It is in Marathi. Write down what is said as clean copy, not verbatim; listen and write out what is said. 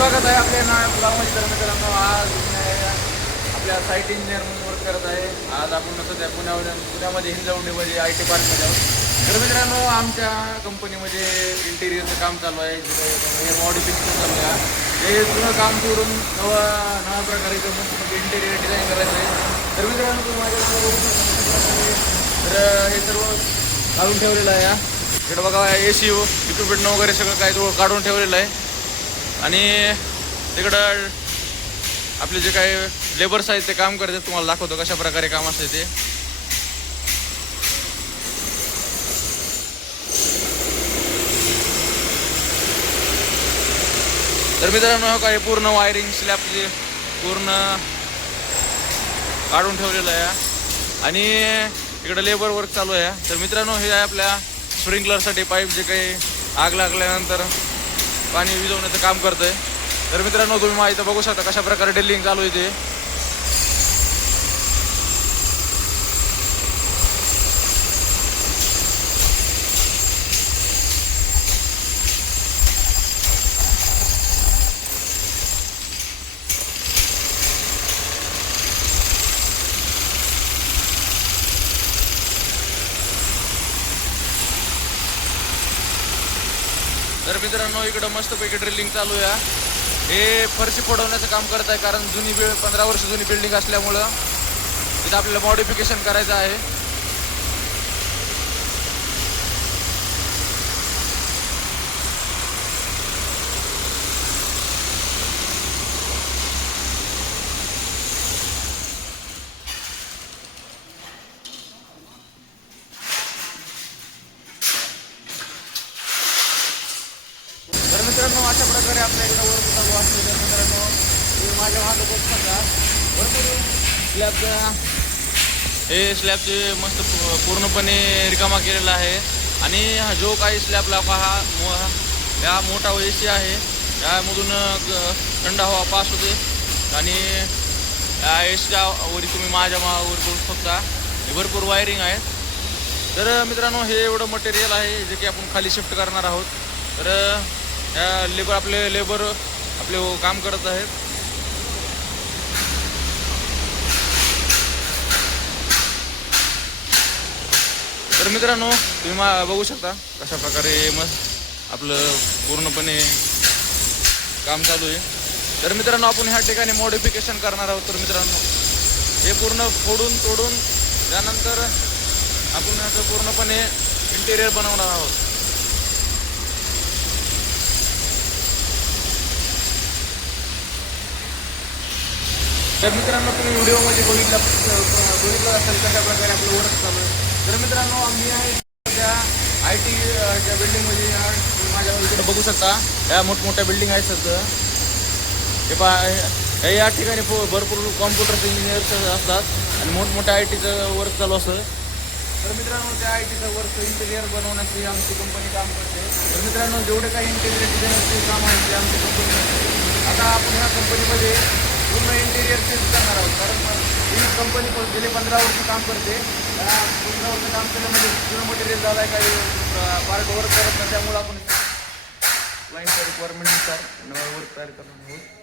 स्वागत आहे आपल्या ब्लॉगमध्ये. तर मित्रांनो, आज मी आपल्या साईट इंजिनियर म्हणून वर्क करत आहे. आज आपण सध्या पुण्यामध्ये हिंजवडीमध्ये IT पार्कमध्ये आहोत. तर मित्रांनो, आमच्या कंपनीमध्ये इंटेरियरचं काम चालू आहे. हे मॉडिफिकेशन चालू आहे. हे जुनं काम सोडून नवा प्रकारे इंटेरियर डिझाईन करायचं आहे. तर मित्रांनो, तुम्ही माझ्याकडे बघू शकता. तर हे सर्व काढून ठेवलेलं आहे. इकडं बघा AC इक्विपमेंट वगैरे सगळं काय काढून ठेवलेलं आहे. आणि तिकडं आपले जे काही लेबर्स आहेत ते काम करतात. तुम्हाला दाखवतो कशा प्रकारे काम असते ते. तर मित्रांनो, काय पूर्ण वायरिंग स्लॅबचे पूर्ण काढून ठेवलेलं आहे. आणि इकडं लेबर वर्क चालू आहे. तर मित्रांनो, हे आहे आपल्या स्प्रिंकलरसाठी पाईप जे काही आग लागल्यानंतर पाणी विझवण्याचं काम करतंय. तर मित्रांनो, तुम्ही माहिती बघू शकता कशा प्रकारे ड्रिलिंग चालू आहे ते. तर मित्रांनो, इकडं मस्तपैकी ड्रिलिंग चालू आहे. हे फरशी फोडवण्याचं काम करत आहे. कारण 15 वर्ष जुनी बिल्डिंग असल्यामुळं तिथं आपल्याला मॉडिफिकेशन करायचं आहे. तर मित्रांनो, अशा प्रकारे आपल्या इकडं वर्क चालू असते. तर मित्रांनो, तुम्ही माझ्या मागं बघू शकता भरपूर स्लॅबचे मस्त पूर्णपणे रिकामा केलेला आहे. आणि जो काही स्लॅब लावा हा मोठा AC आहे. यामधून थंड हवा पास होते. आणि या ACच्या वरी तुम्ही माझ्या मागावर बघू शकता हे भरपूर वायरिंग आहे. तर मित्रांनो, हे एवढं मटेरियल आहे जे की आपण खाली शिफ्ट करणार आहोत. तर आपले लेबर काम करत आहेत. तर मित्रांनो, तुम्ही बघू शकता कशा प्रकारे मस्त आपलं पूर्णपणे काम चालू आहे. तर मित्रांनो, आपण ह्या ठिकाणी मॉडिफिकेशन करणार आहोत. तर मित्रांनो, हे पूर्ण फोडून तोडून त्यानंतर आपण ह्याचं पूर्णपणे इंटेरियर बनवणार आहोत. तर मित्रांनो, तुम्ही व्हिडिओमध्ये बघितलं असेल कशा प्रकारे आपलं वर्क चालू आहे. तर मित्रांनो, आम्ही आहे त्या IT च्या बिल्डिंगमध्ये माझ्या इकडे बघू शकता या मोठमोठ्या बिल्डिंग आहेत सध्या. हे या ठिकाणी भरपूर कॉम्प्युटर इंजिनियर्स असतात आणि मोठमोठ्या ITचं वर्क चालू असतं. तर मित्रांनो, त्या ITचं वर्क इंटेरियर बनवण्याची आमची कंपनी काम करते. तर मित्रांनो, जेवढे काही इंटेरियर डिझाईनचे काम आहे ते आमची कंपनी. आता आपण ह्या कंपनीमध्ये पूर्ण इंटेरियर चेंज करणार आहोत. कारण ही कंपनी गेले 15 वर्ष काम करते. 15 वर्ष काम केल्यामध्ये जुनं मटेरियल झालं आहे, काही पार्ट वर्क करत नाही. त्यामुळे आपण क्लायंटच्या रिक्वायरमेंटनुसार वर्क तयार करणार आहोत.